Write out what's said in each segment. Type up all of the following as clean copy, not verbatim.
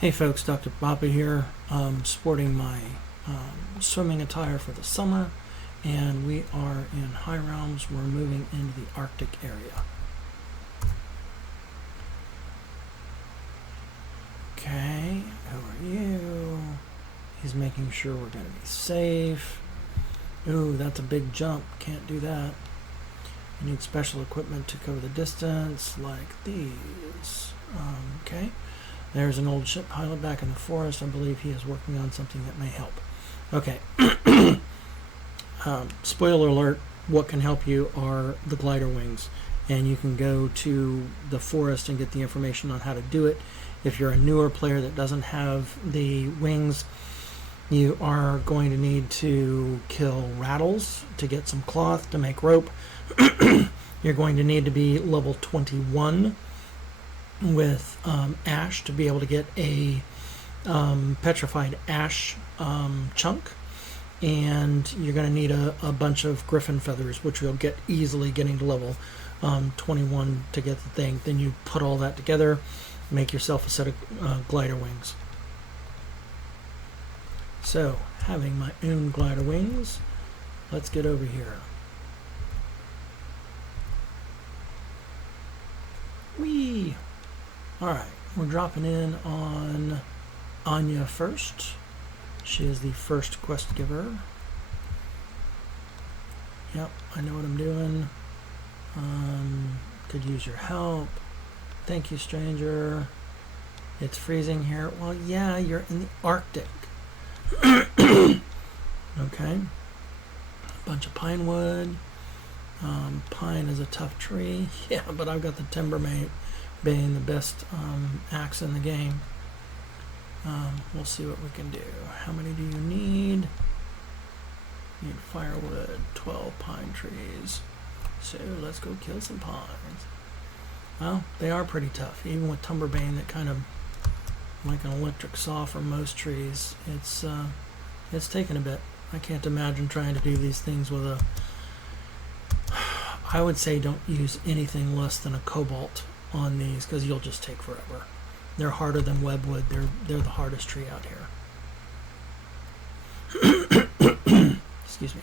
Hey folks, DoctorPapa here, sporting my swimming attire for the summer, and we are in high realms. We're moving into the Arctic area. Okay, who are you? He's making sure we're going to be safe. Ooh, that's a big jump. Can't do that. You need special equipment to cover the distance, like these. Okay. There's an old ship pilot back in the forest. I believe he is working on something that may help. Okay. Spoiler alert, what can help you are the glider wings. And you can go to the forest and get the information on how to do it. If you're a newer player that doesn't have the wings, you are going to need to kill rattles to get some cloth to make rope. You're going to need to be level 21 with ash to be able to get a petrified ash chunk, and you're going to need a bunch of griffin feathers, which you'll get easily getting to level 21 to get the thing. Then you put all that together, make yourself a set of glider wings. So, having my own glider wings, let's get over here. Whee! Alright, we're dropping in on Anya first. She is the first quest giver. Yep, I know what I'm doing. Could use your help. Thank you, stranger. It's freezing here. Well, yeah, you're in the Arctic. Okay. A bunch of pine wood. Pine is a tough tree. Yeah, but I've got the timber being the best axe in the game. We'll see what we can do. How many do you need? Need firewood, 12 pine trees. So let's go kill some pines. Well, they are pretty tough. Even with timberbane, that kind of like an electric saw for most trees. It's taken a bit. I can't imagine trying to do these things with a... I would say don't use anything less than a cobalt on these, because you'll just take forever. They're harder than webwood. They're the hardest tree out here. Excuse me.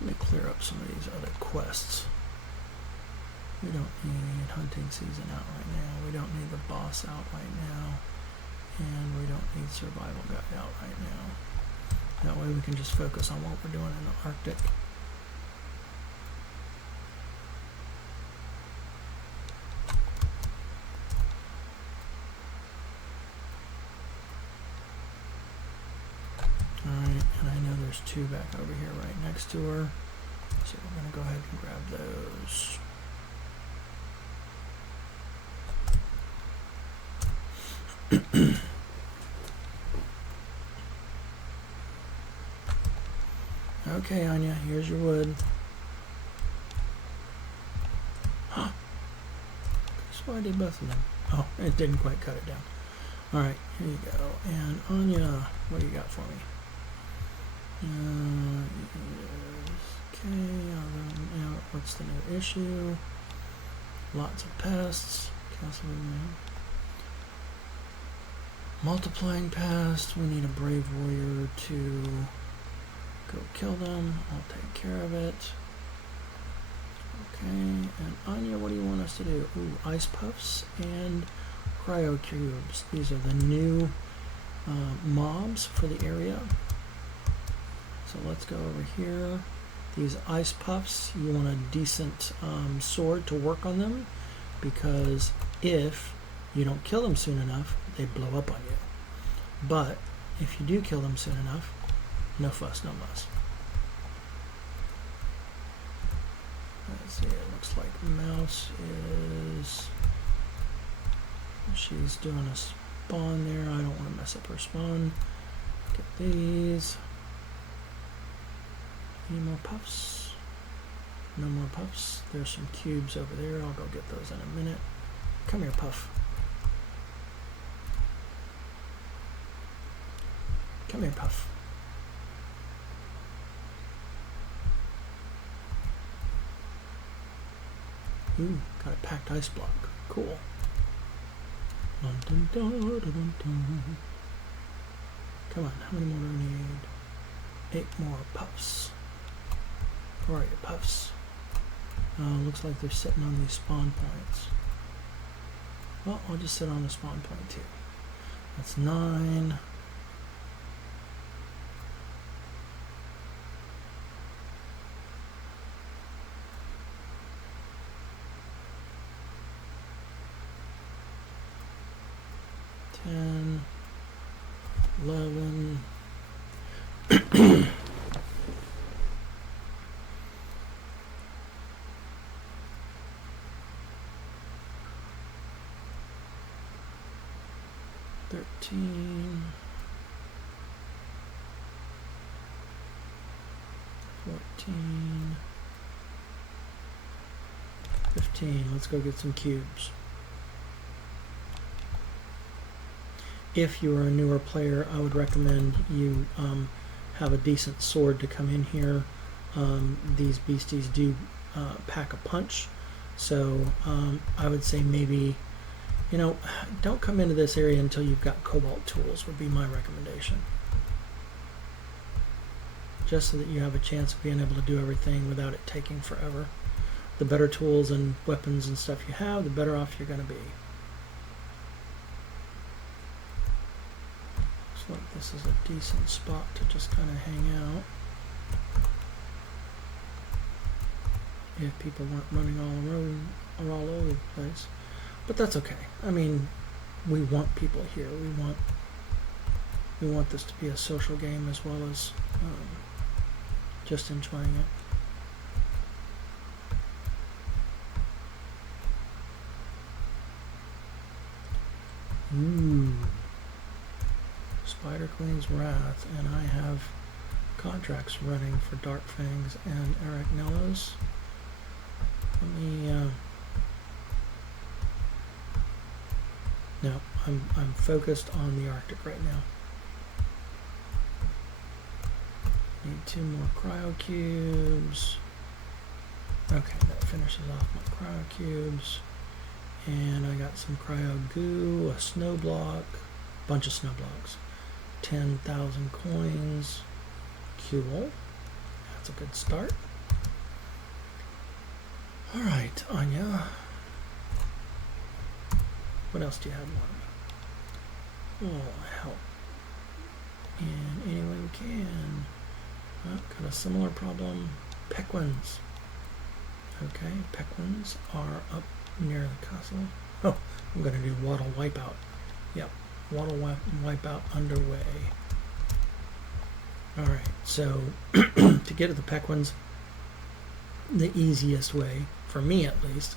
Let me clear up some of these other quests. We don't need hunting season out right now. We don't need the boss out right now. And we don't need survival guide out right now. That way we can just focus on what we're doing in the Arctic. Alright, and I know there's two back over here right next to her. So we're going to go ahead and grab those. Okay, Anya, here's your wood. Huh. So I did both of them. Oh, it didn't quite cut it down. Alright, here you go. And Anya, what do you got for me? Okay, what's the new issue? Lots of pests. Multiplying pests. We need a brave warrior to go kill them. I'll take care of it. Okay, and Anya, what do you want us to do? Ooh, ice puffs and cryo cubes. These are the new mobs for the area. So let's go over here. These ice puffs, you want a decent sword to work on them, because if you don't kill them soon enough, they blow up on you. But if you do kill them soon enough, no fuss, no muss. Let's see, it looks like Mouse is... She's doing spawn there. I don't want to mess up her spawn. Get these. Any more puffs? No more puffs. There's some cubes over there. I'll go get those in a minute. Come here, puff. Come here, puff. Ooh, got a packed ice block. Cool. Dun, dun, dun, dun, dun, dun. Come on, how many more do I need? 8 more puffs. Where are you, puffs? Looks like they're sitting on these spawn points. Well, I'll just sit on the spawn point too. That's 9. And 11. $13, 14, 15. Let's go get some cubes. If you are a newer player, I would recommend you have a decent sword to come in here. These beasties do pack a punch, so I would say maybe, you know, don't come into this area until you've got cobalt tools would be my recommendation. Just so that you have a chance of being able to do everything without it taking forever. The better tools and weapons and stuff you have, the better off you're going to be. Looks like this is a decent spot to just kind of hang out. If people weren't running all over the place. But that's okay. I mean, we want people here. We want this to be a social game as well as just enjoying it. Ooh. Spider Queen's Wrath, and I have contracts running for Dark Fangs and Arachnellos. Let me no, I'm focused on the Arctic right now. Need 2 more cryo cubes. Okay, that finishes off my cryo cubes. And I got some cryo goo, a snow block, bunch of snow blocks, 10,000 coins. Cool. That's a good start. All right, Anya. What else do you have on me? Oh, help. In any way we can. Got a similar problem. Pequins. Okay, Pequins are up near the castle. Oh, I'm going to do Waddle Wipeout. Yep, Waddle Wipeout underway. Alright, so to get to the Pequins, the easiest way, for me at least,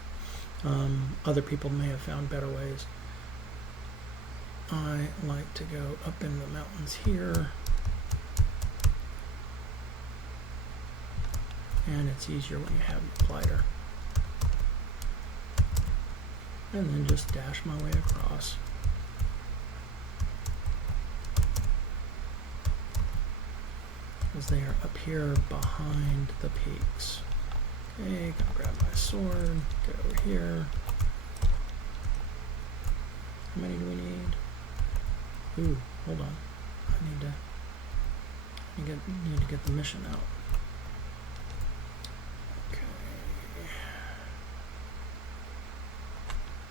other people may have found better ways. I like to go up in the mountains here. And it's easier when you have your glider. And then just dash my way across. Because they are up here behind the peaks. Okay, gonna grab my sword, get over here. How many do we need? Ooh, hold on. I need to get the mission out.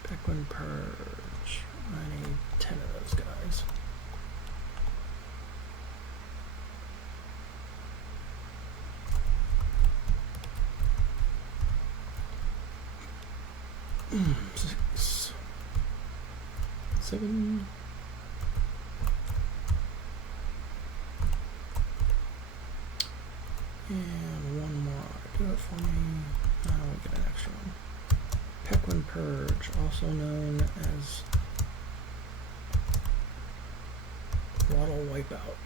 Pequin Purge. I need 10 of those guys. Six. 7. And 1 more. Do it for me. Now we get an extra one. Pequin Purge, also known as Throttle wipeout.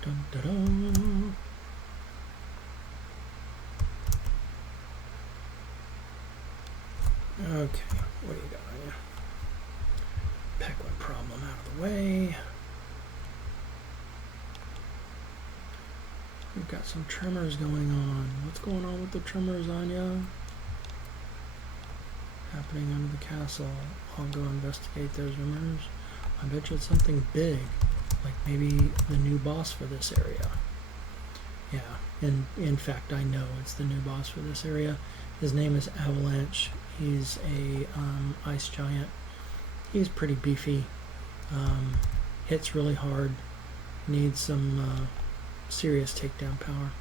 Dun, dun, dun. Okay, what do you got on you? Pack one problem out of the way. We've got some tremors going on. What's going on with the tremors, Anya? Happening under the castle. I'll go investigate those tremors. I bet you it's something big, like maybe the new boss for this area. Yeah, and in fact I know it's the new boss for this area. His name is Avalanche. He's a ice giant. He's pretty beefy. Hits really hard. Needs some serious takedown power.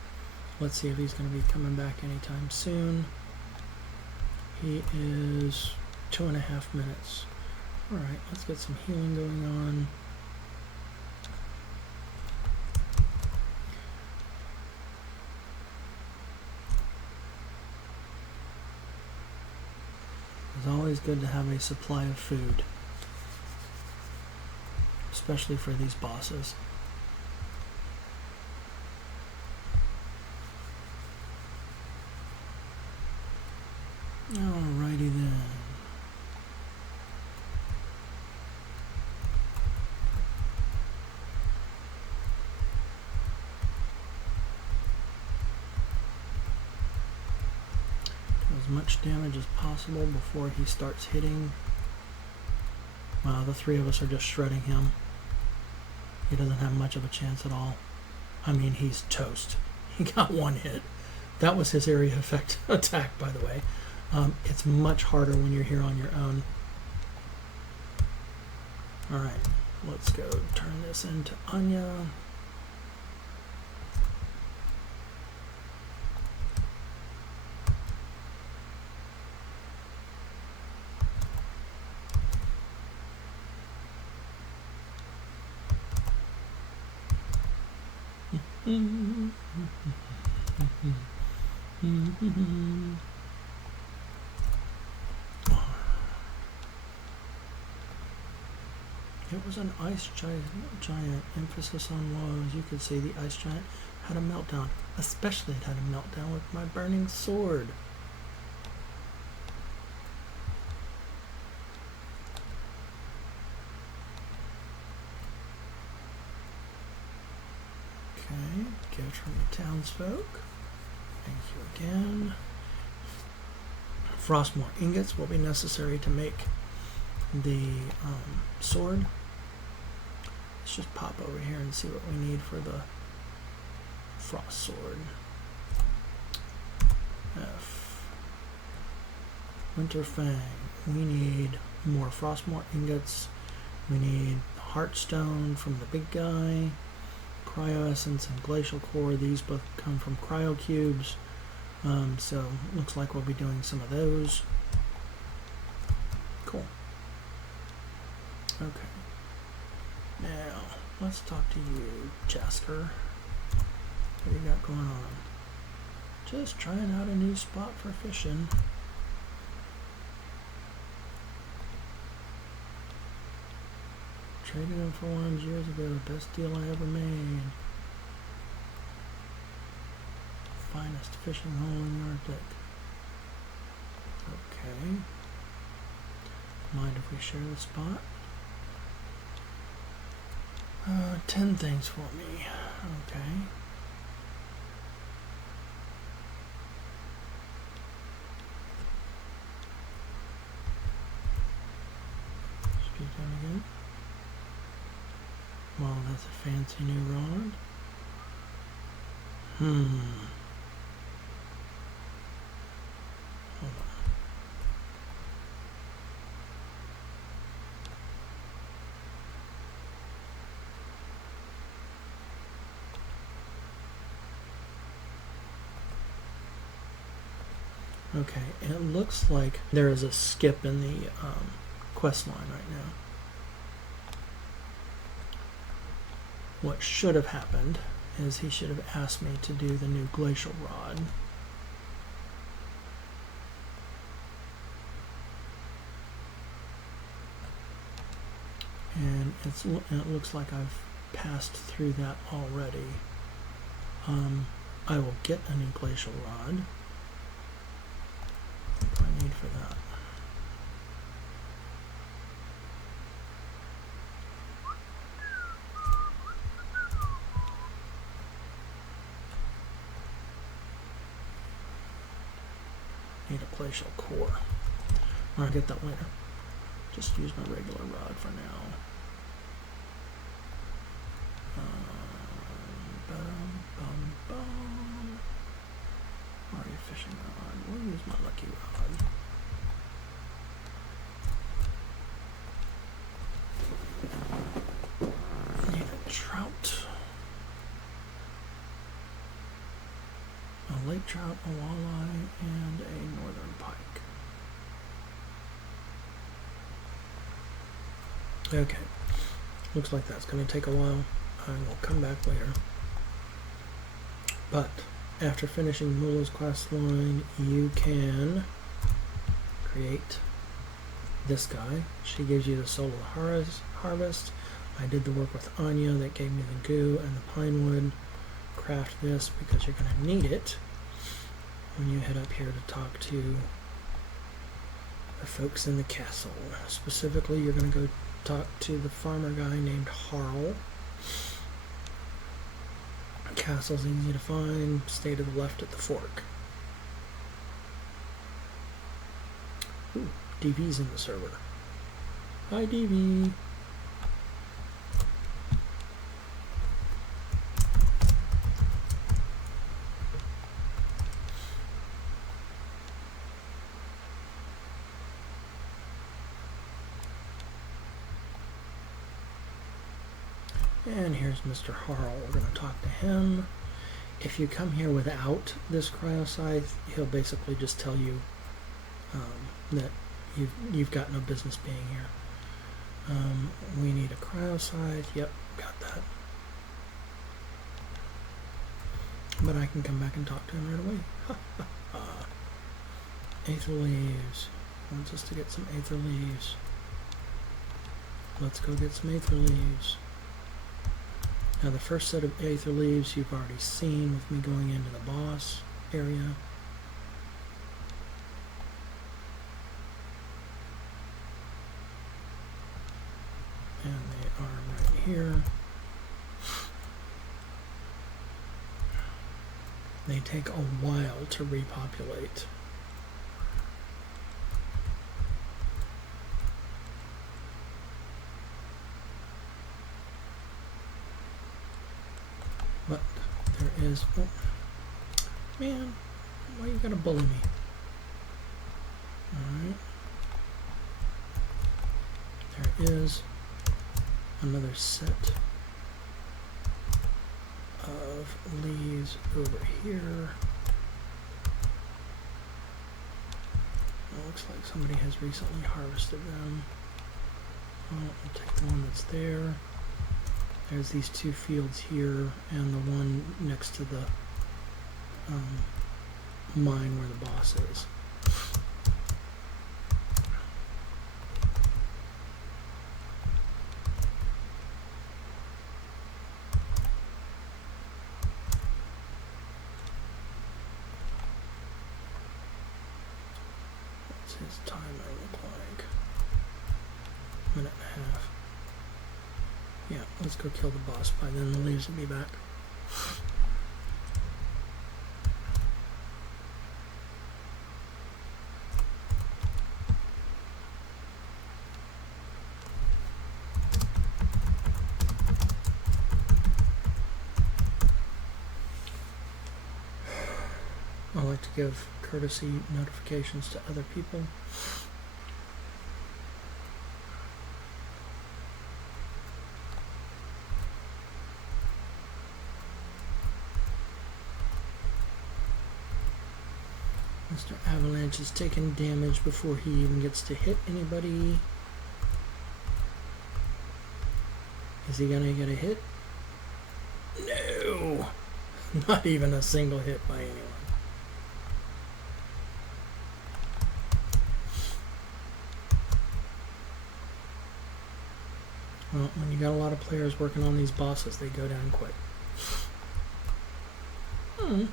Let's see if he's going to be coming back anytime soon. He is 2.5 minutes. Alright, let's get some healing going on. It's always good to have a supply of food, especially for these bosses. Alrighty then. Do as much damage as possible before he starts hitting. Wow, the three of us are just shredding him. He doesn't have much of a chance at all. I mean, he's toast. He got one hit. That was his area effect attack, by the way. It's much harder when you're here on your own. Alright, let's go turn this into Anya. It was an ice giant, emphasis on was. You could see the ice giant had a meltdown. Especially it had a meltdown with my burning sword. Okay, gift from the townsfolk. Thank you again. Frostmore ingots will be necessary to make the sword. Let's just pop over here and see what we need for the frost sword. F. Winterfang. We need more Frostmore ingots. We need Heartstone from the big guy. Cryo Essence and Glacial Core. These both come from Cryo Cubes. So looks like we'll be doing some of those. Cool. Okay. Now, let's talk to you, Jasker. What do you got going on? Just trying out a new spot for fishing. Traded in for worms years ago. Best deal I ever made. Finest fishing hole in the Arctic. Okay. Mind if we share the spot? 10 things for me. Okay. Speak down again. Well, that's a fancy new rod. Hold on. Okay, it looks like there is a skip in the quest line right now. What should have happened is he should have asked me to do the new glacial rod. and it looks like I've passed through that already. I will get a new glacial rod. What do I need for that? Need a glacial core. I'll get that later. Just use my regular rod for now. Already fishing rod. We'll use my lucky rod. Need a trout. A lake trout, a walleye, and a northern pike. Okay, looks like that's going to take a while. I will come back later. But after finishing Mula's quest line, you can create this guy. She gives you the solo harvest. I did the work with Anya that gave me the goo and the pine wood. Craft this because you're going to need it when you head up here to talk to the folks in the castle. Specifically, you're going to go talk to the farmer guy named Harl. Castle's easy to find. Stay to the left at the fork. Ooh, DV's in the server. Hi, DV. And here's Mr. Harl. We're going to talk to him. If you come here without this cryoscythe, he'll basically just tell you that you've got no business being here. We need a cryoscythe. Yep, got that. But I can come back and talk to him right away. Aether leaves. Wants us to get some aether leaves. Let's go get some aether leaves. Now the first set of aether leaves you've already seen with me going into the boss area. And they are right here. They take a while to repopulate. But there is, oh, man, why you gotta bully me? Alright. There is another set of leaves over here. It looks like somebody has recently harvested them. I'll take the one that's there. There's these two fields here and the one next to the mine where the boss is. What's his timer look like? Minute and a half. Yeah, let's go kill the boss. By then the leaves will be back. I like to give courtesy notifications to other people. Mr. Avalanche is taking damage before he even gets to hit anybody. Is he gonna get a hit? No! Not even a single hit by anyone. Well, when you got a lot of players working on these bosses, they go down quick. Yeah,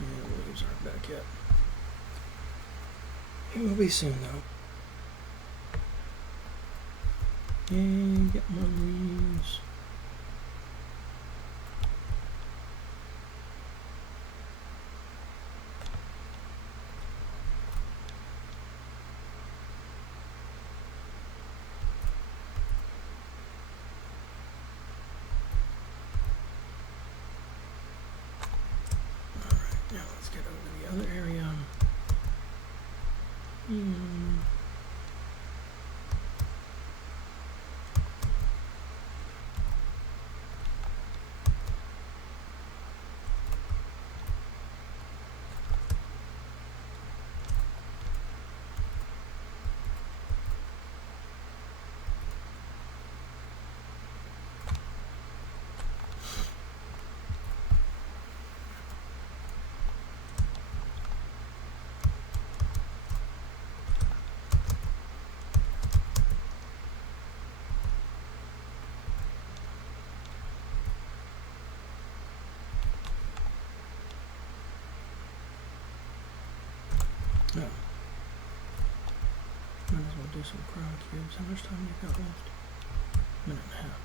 the leaves aren't back yet. It will be soon, though. Yay, get more leaves. Now let's get over the other area. No. Might as well do some cryo cubes. How much time you got left? A minute and a half.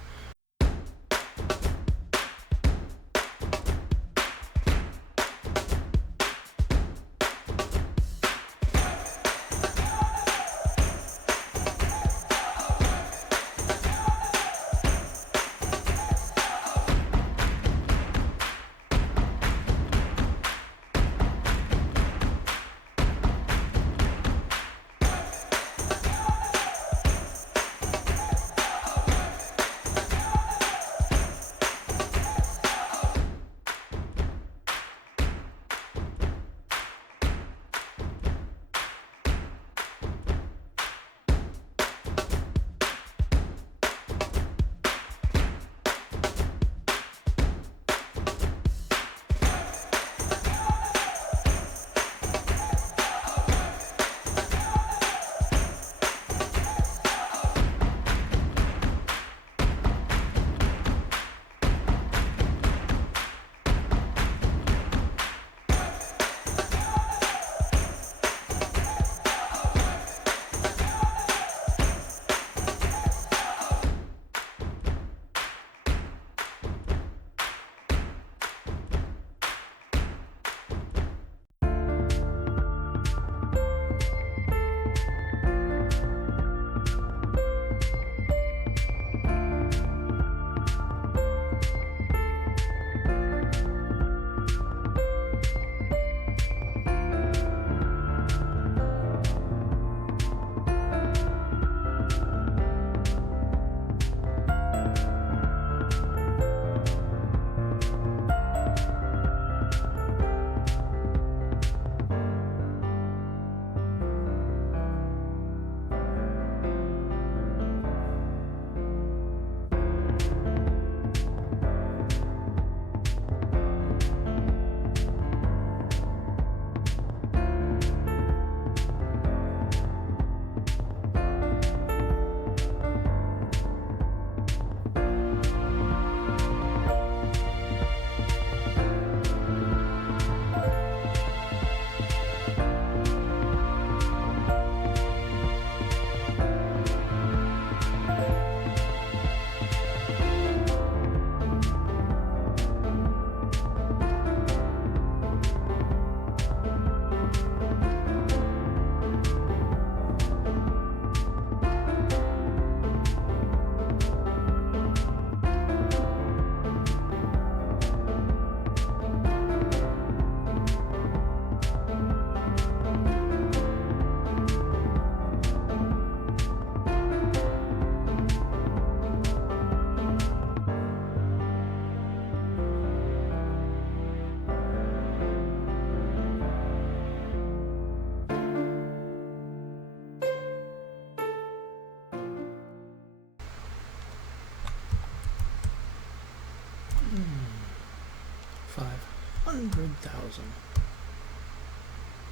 $500,000.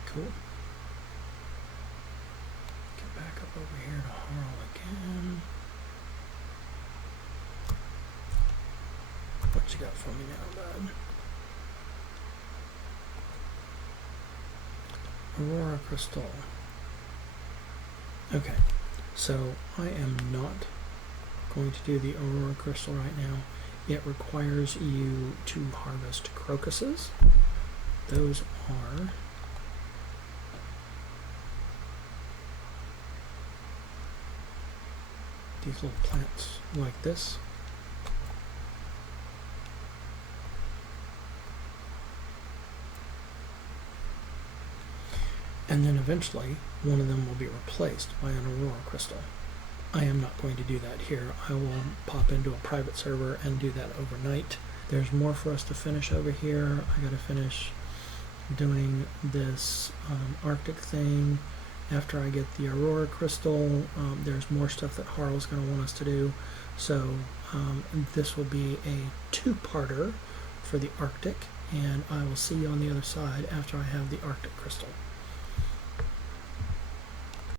Cool. Get back up over here to Harl again. What you got for me now, bud? Aurora crystal. Okay, so I am not going to do the Aurora crystal right now. It requires you to harvest crocuses. Those are these little plants like this. And then eventually one of them will be replaced by an Aurora crystal. I am not going to do that here. I will pop into a private server and do that overnight. There's more for us to finish over here. I gotta finish doing this Arctic thing. After I get the Aurora crystal, there's more stuff that Harl's going to want us to do. So this will be a two-parter for the Arctic, and I will see you on the other side after I have the Arctic crystal.